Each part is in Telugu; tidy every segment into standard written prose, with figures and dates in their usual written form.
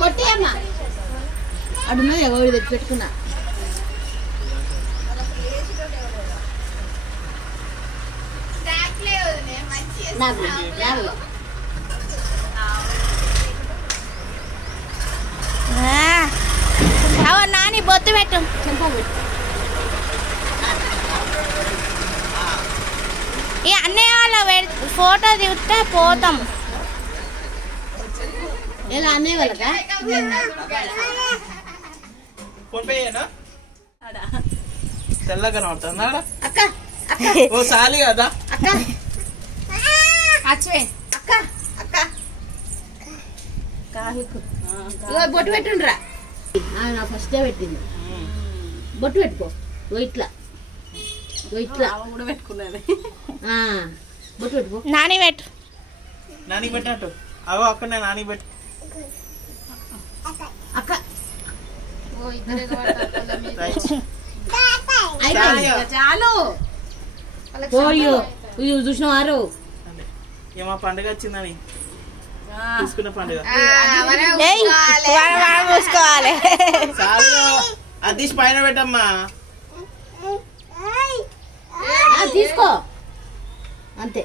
బొట్టి అమ్మ అడున్నది ఎవరు తెచ్చి పెట్టుకున్నా నాని బొత్తు పెట్టు ఈ అన్నయ్య వాళ్ళ ఫోటో దిగితే పోతాం ఎలా అన్నయ్య వాళ్ళకా తెల్లగా కనబడుతుందా అక్క ఓ సాలి కదా అక్క అచ్చే అక్క అక్క బొట్టు పెట్టుండ్రా నా ఫస్ట్ డే పెట్టింది బొట్టు పెట్టుకో ఇట్లా ఇట్లా కూడా పెట్టుకున్నది బొట్టు పెట్టుకో నాని పెట్టు నాని పెట్టినట్టు అవో అక్కడ నాని పెట్టు అక్క చాలు చూసినవారు ఏమో పండుగ వచ్చిందని తీసుకున్న పండుగ చూసుకోవాలి అది పైన పెట్టమ్మా తీసుకో అంతే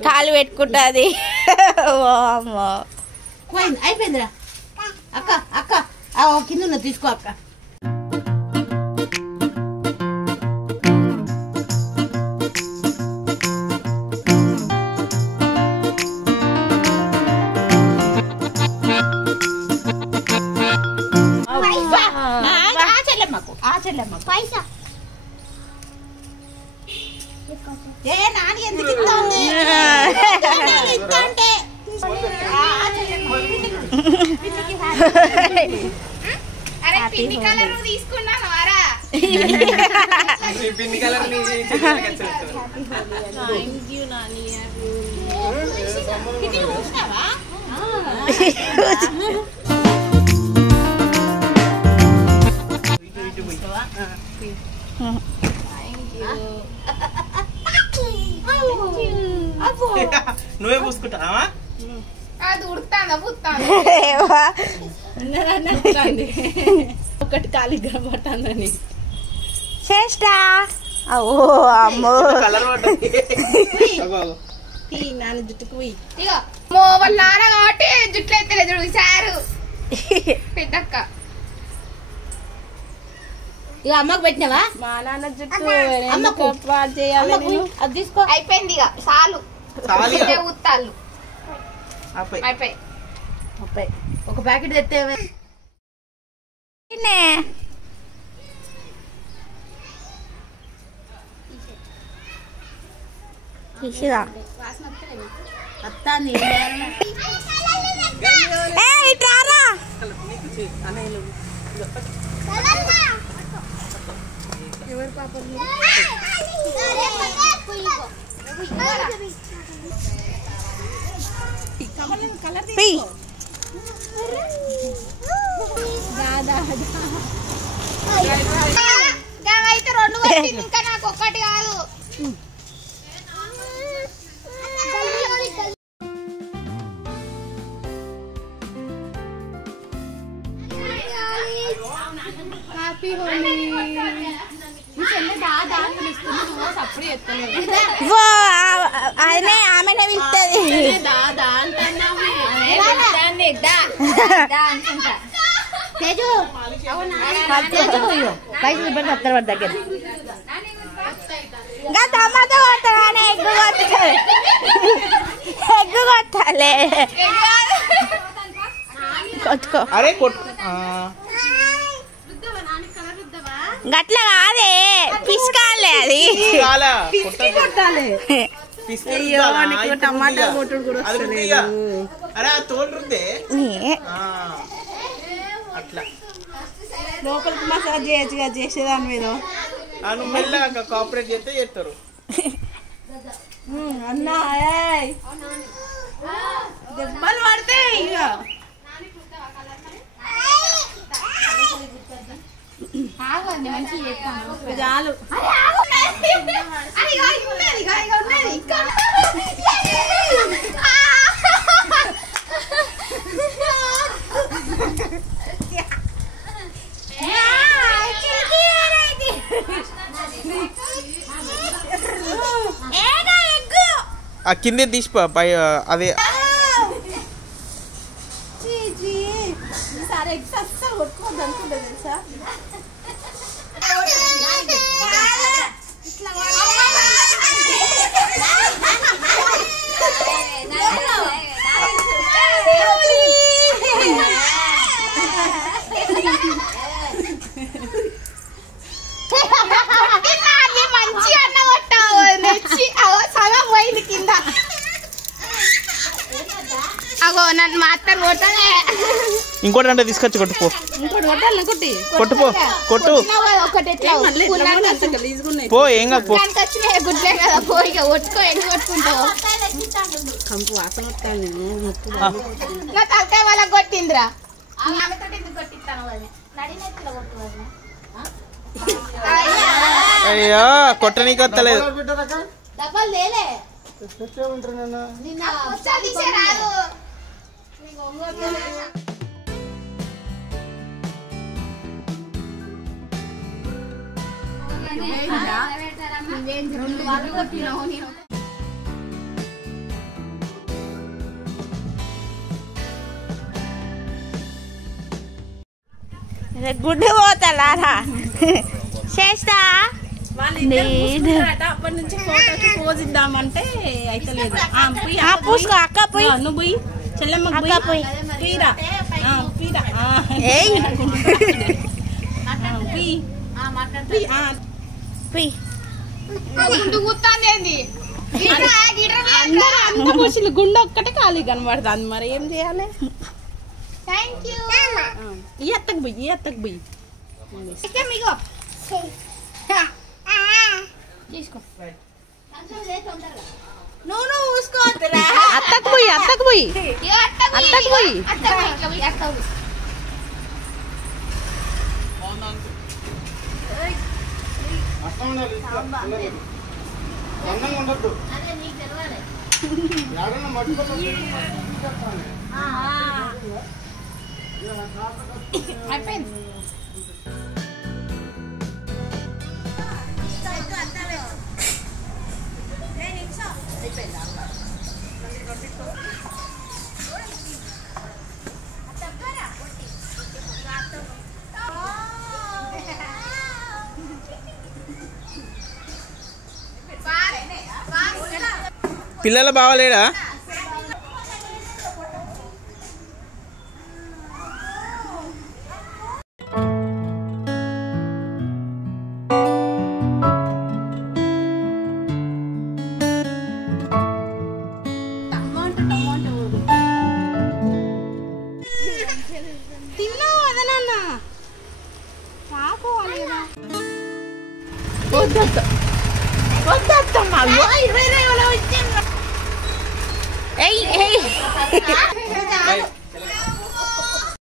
కాలు పెట్టుకుంటుంది అయిపోయిందిరా అక్క అక్క కింద ఉన్న తీసుకో అక్క పైసా ఏ నాని ఎందుకు ఇస్తాంటే పిండి కలర్ తీసుకున్నాను పిండి కలర్ నువ్వే పూసుకుంటావా అది ఉడతాను ఒకటి ఖాళీ పట్టాలని చేస్తా ఓ అమ్మో కలర్ నాన్న జుట్టుకు పోయి ఇగో వాళ్ళ నాన్న కాబట్టి జుట్లు ఎత్తలే చూడు సారు పెద్దక్క ఇక అమ్మకు పెట్టినావా మా నాన్న జుట్టు అమ్మకు చేయాలి అది తీసుకో అయిపోయింది ఇక చాలు ఉత్తాళ్ళు అయిపోయి ఒక ప్యాకెట్ తెత్తేవే అత్తాన్ని ఎవరు పాప అయితే రెండు ఇంకా నాకు ఒక్కటి కాదు హ్యాపీ హోలీ అదే ఆమెనే పిలుస్తుంది దగ్గర ఇంకా టమాటో కొట్టాలి ఎగ్గు కొట్టాలి కొట్టుకో అరే గట్ల కాదే పిసుకాలే అది కొట్టాలి అయ్యో నీకు టమాటా కొట్టుడు కూడా అరే ఆ తోలుందే అట్లా లోపలికి మసాజ్ చేయొచ్చుగా చేసేదాని మీద నువ్వు మెల్లగా కోఆపరేట్ చేస్తే చేస్తారు అన్నా దెబ్బలు పడతాయి ఇక చాలు ఆ కింద తీసిపో పై అదే మంచి అన్న కొట్టావు నెచ్చి సగం పోయింది కింద అగో నన్ను మా అత్త కొట్టలే ఇంకోటి అంటే తీసుకొచ్చి కొట్టుపో కొట్టుపో కొట్టు పో ఏం కాదు పో వచ్చినాయి గుడ్లే కదా పో ఇక కొట్టుకో ఎన్ని కొట్టుకుంటావు నా తలకాయ వాళ్ళకి కొట్టిందిరా అయ్యో కొట్టనీకి వస్తలేదు గుడ్డు పోతారా చేస్తా అప్పటి నుంచి ఫోటోకి పోజ్ ఇద్దామంటే అయితే లేదు పూసుకో అక్క పోయి నువ్వు పోయి చెల్లెమ్మ పోయి పీరా పీరా గుండె ఒక్కటే ఖాళీ కనబడుతుంది మరి ఏం చేయాలి ఈ అత్తకు పోయి నువ్వు చూసుకోవద్దురా అత్తకు పోయి పిల్లల బావలేడా ఏయ్